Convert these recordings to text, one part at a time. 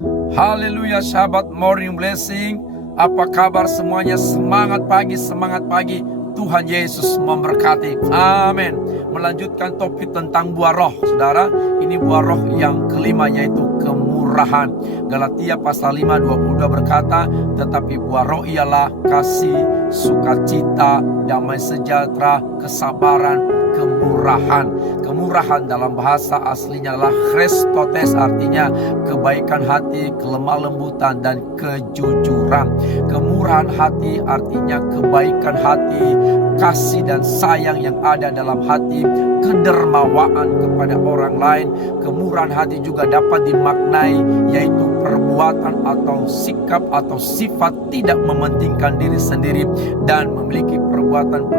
Haleluya, sahabat Morning Blessing. Apa kabar semuanya? Semangat pagi. Tuhan Yesus memberkati. Amin. Melanjutkan topik tentang buah roh, saudara. Ini buah roh yang kelima, yaitu kemurahan. Galatia pasal 5:22 berkata, tetapi buah roh ialah kasih, sukacita, damai sejahtera, kesabaran, kemurahan. Kemurahan dalam bahasa aslinya adalah Christotes, artinya kebaikan hati, kelemah lembutan, dan kejujuran. Kemurahan hati artinya kebaikan hati, kasih dan sayang yang ada dalam hati, kedermawaan kepada orang lain. Kemurahan hati juga dapat dimaknai yaitu perbuatan atau sikap atau sifat tidak mementingkan diri sendiri dan memiliki perbuatan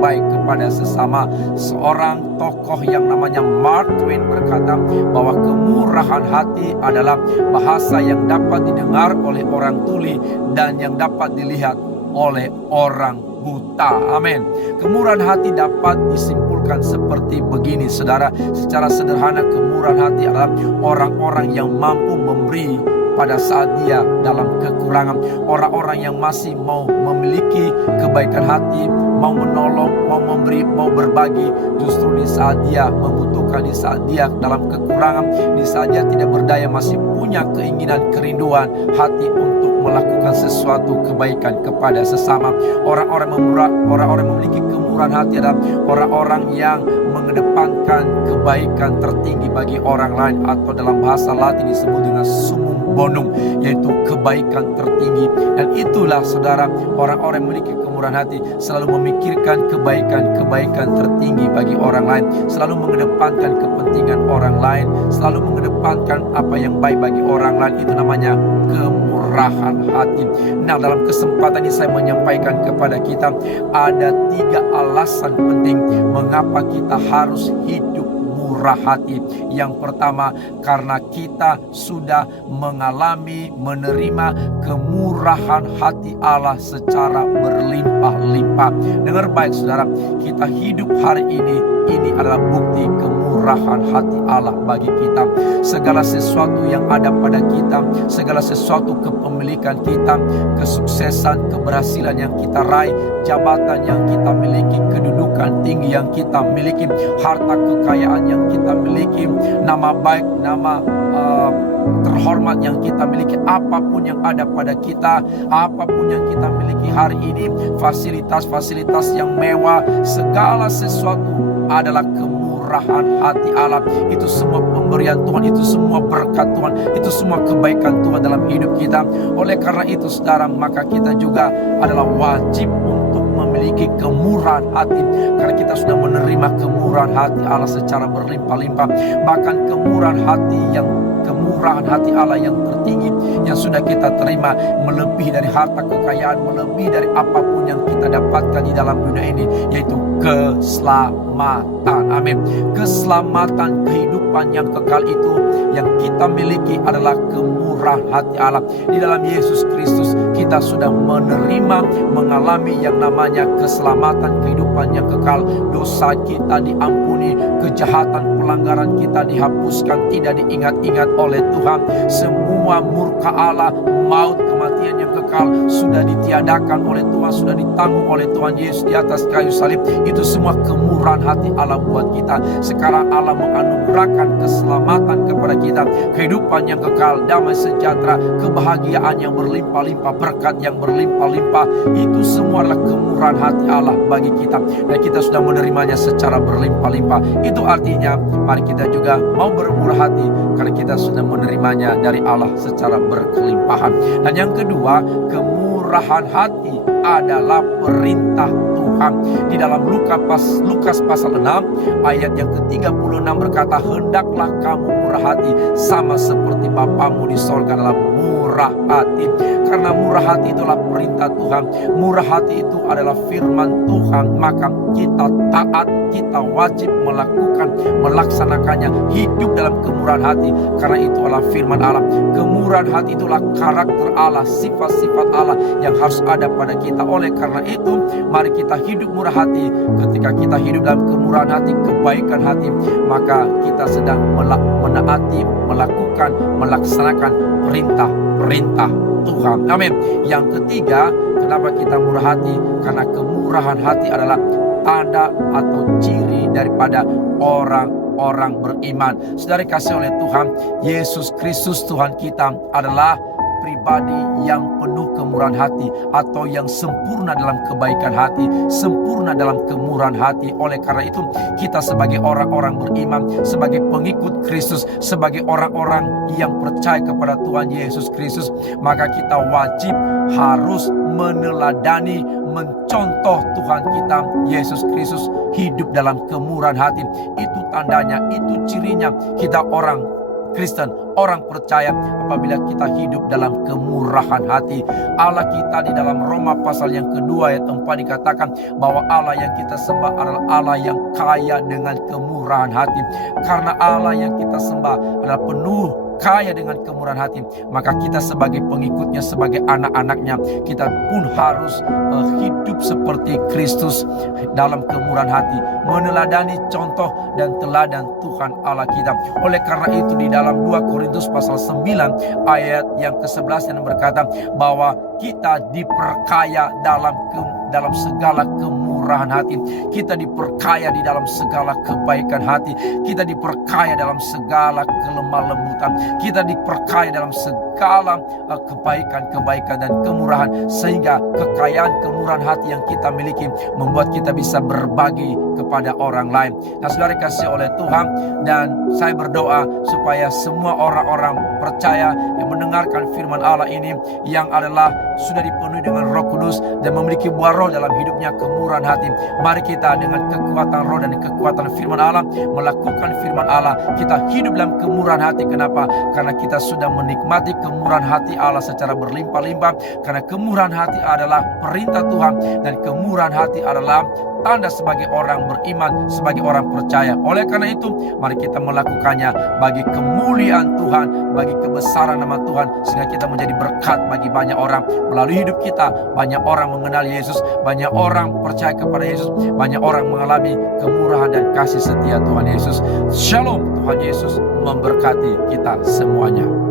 baik kepada sesama. Seorang tokoh yang namanya Mark Twain berkata bahwa kemurahan hati adalah bahasa yang dapat didengar oleh orang tuli dan yang dapat dilihat oleh orang buta. Amin. Kemurahan hati dapat disimpulkan seperti begini, saudara. Secara sederhana, kemurahan hati adalah orang-orang yang mampu memberi pada saat dia dalam kekurangan. Orang-orang yang masih mau memiliki kebaikan hati, mau menolong, mau memberi, mau berbagi, justru di saat dia membutuhkan, di saat dia dalam kekurangan, di saat dia tidak berdaya, masih punya keinginan, kerinduan hati untuk melakukan sesuatu kebaikan kepada sesama. Orang-orang memiliki kemurahan hati adalah orang-orang yang mengedepankan kebaikan tertinggi bagi orang lain, atau dalam bahasa Latin disebut dengan summum bonum, yaitu kebaikan tertinggi. Dan itulah, saudara, orang-orang yang memiliki kemurahan hati selalu memikirkan kebaikan tertinggi bagi orang lain, selalu mengedepankan kepentingan orang lain, selalu mengedepankan apa yang baik bagi orang lain. Itu namanya kemurahan hati. Nah, dalam kesempatan ini saya menyampaikan kepada kita ada 3 alasan penting mengapa kita harus hidup murah hati. Yang pertama, karena kita sudah mengalami, menerima kemurahan hati Allah secara berlimpah-limpah. Dengar baik, saudara, kita hidup hari ini adalah bukti kemurahan hati Allah bagi kita. Segala sesuatu yang ada pada kita, segala sesuatu kepemilikan kita, kesuksesan, keberhasilan yang kita raih, jabatan yang kita miliki, kedudukan tinggi yang kita miliki, harta kekayaan yang kita miliki, nama baik, nama terhormat yang kita miliki, apapun yang ada pada kita, apapun yang kita miliki hari ini, fasilitas-fasilitas yang mewah, segala sesuatu adalah kemurahan hati Allah. Itu semua pemberian Tuhan, itu semua berkat Tuhan, itu semua kebaikan Tuhan dalam hidup kita. Oleh karena itu, saudara, maka kita juga adalah wajib untuk memiliki kemurahan hati, karena kita sudah menerima kemurahan hati Allah secara berlimpah-limpah. Bahkan kemurahan hati Allah yang tertinggi yang sudah kita terima melebihi dari harta kekayaan, melebihi dari apapun yang kita dapatkan di dalam dunia ini, yaitu keselamatan. Amin. Keselamatan, kehidupan yang kekal itu yang kita miliki adalah kemurahan hati Allah. Di dalam Yesus Kristus kita sudah menerima, mengalami yang namanya keselamatan, kehidupan yang kekal. Dosa kita diampuni, kejahatan, pelanggaran kita dihapuskan, tidak diingat-ingat oleh Tuhan. Semua murka Allah, maut, kematian yang kekal sudah ditiadakan oleh Tuhan, sudah ditanggung oleh Tuhan Yesus di atas kayu salib. Itu semua kemurahan hati Allah buat kita. Sekarang Allah menganugerahkan keselamatan kepada kita, kehidupan yang kekal, damai sejahtera, kebahagiaan yang berlimpah-limpah, berkat yang berlimpah-limpah. Itu semua adalah kemurahan hati Allah bagi kita, dan kita sudah menerimanya secara berlimpah-limpah. Itu artinya mari kita juga mau bermurah hati, karena kita sudah menerimanya dari Allah secara berkelimpahan. Dan yang kedua, kemurahan hati adalah perintah Tuhan. Di dalam Lukas pasal 6 ayat yang ke-36 berkata, hendaklah kamu murah hati sama seperti Bapamu di sorga adalah murah hati. karena murah hati itulah perintah Tuhan. Murah hati itu adalah firman Tuhan. Maka kita taat, kita wajib melakukan, melaksanakannya, hidup dalam kemurahan hati. Karena itu adalah firman Allah. Kemurahan hati itulah karakter Allah, sifat-sifat Allah yang harus ada pada kita. Oleh karena itu, mari kita hidup murah hati. Ketika kita hidup dalam kemurahan hati, kebaikan hati, maka kita sedang menaati, melakukan, melaksanakan perintah Tuhan. Amin. Yang ketiga, kenapa kita murah hati? Karena kemurahan hati adalah tanda atau ciri daripada orang beriman. Saudara kasih oleh Tuhan, Yesus Kristus Tuhan kita adalah pribadi yang penuh kemurahan hati, atau yang sempurna dalam kebaikan hati, sempurna dalam kemurahan hati. Oleh karena itu, kita sebagai orang-orang beriman, sebagai pengikut Kristus, sebagai orang-orang yang percaya kepada Tuhan Yesus Kristus, maka kita wajib harus meneladani, mencontoh Tuhan kita Yesus Kristus hidup dalam kemurahan hati. Itu tandanya, itu cirinya kita orang Kristen, orang percaya, apabila kita hidup dalam kemurahan hati. Allah kita di dalam Roma pasal yang kedua ayat 4 dikatakan bahwa Allah yang kita sembah adalah Allah yang kaya dengan kemurahan hati. Karena Allah yang kita sembah adalah penuh kaya dengan kemurahan hati, maka kita sebagai pengikutnya, sebagai anak-anaknya, kita pun harus hidup seperti Kristus dalam kemurahan hati, meneladani contoh dan teladan Tuhan Allah kita. Oleh karena itu, di dalam 2 Korintus pasal 9 ayat yang ke-11 yang berkata bahwa kita diperkaya dalam segala kemurahan hati. Kita diperkaya di dalam segala kebaikan hati. Kita diperkaya dalam segala kelemah lembutan. Kita diperkaya dalam segala kebaikan dan kemurahan, sehingga kekayaan kemurahan hati yang kita miliki membuat kita bisa berbagi kepada orang lain. Nah, saudara kasih oleh Tuhan, dan saya berdoa supaya semua orang-orang percaya yang mendengarkan firman Allah ini, yang adalah sudah dipenuhi dengan Roh Kudus dan memiliki buah roh dalam hidupnya, kemurahan hati. Mari kita dengan kekuatan roh dan kekuatan firman Allah melakukan firman Allah. Kita hidup dalam kemurahan hati. Kenapa? Karena kita sudah menikmati kemurahan hati Allah secara berlimpah-limpah. Karena kemurahan hati adalah perintah Tuhan, dan kemurahan hati adalah tanda sebagai orang beriman, sebagai orang percaya. Oleh karena itu, mari kita melakukannya bagi kemuliaan Tuhan, bagi kebesaran nama Tuhan, sehingga kita menjadi berkat bagi banyak orang. Melalui hidup kita, banyak orang mengenal Yesus, banyak orang percaya kepada Yesus, banyak orang mengalami kemurahan dan kasih setia Tuhan Yesus. Shalom, Tuhan Yesus memberkati kita semuanya.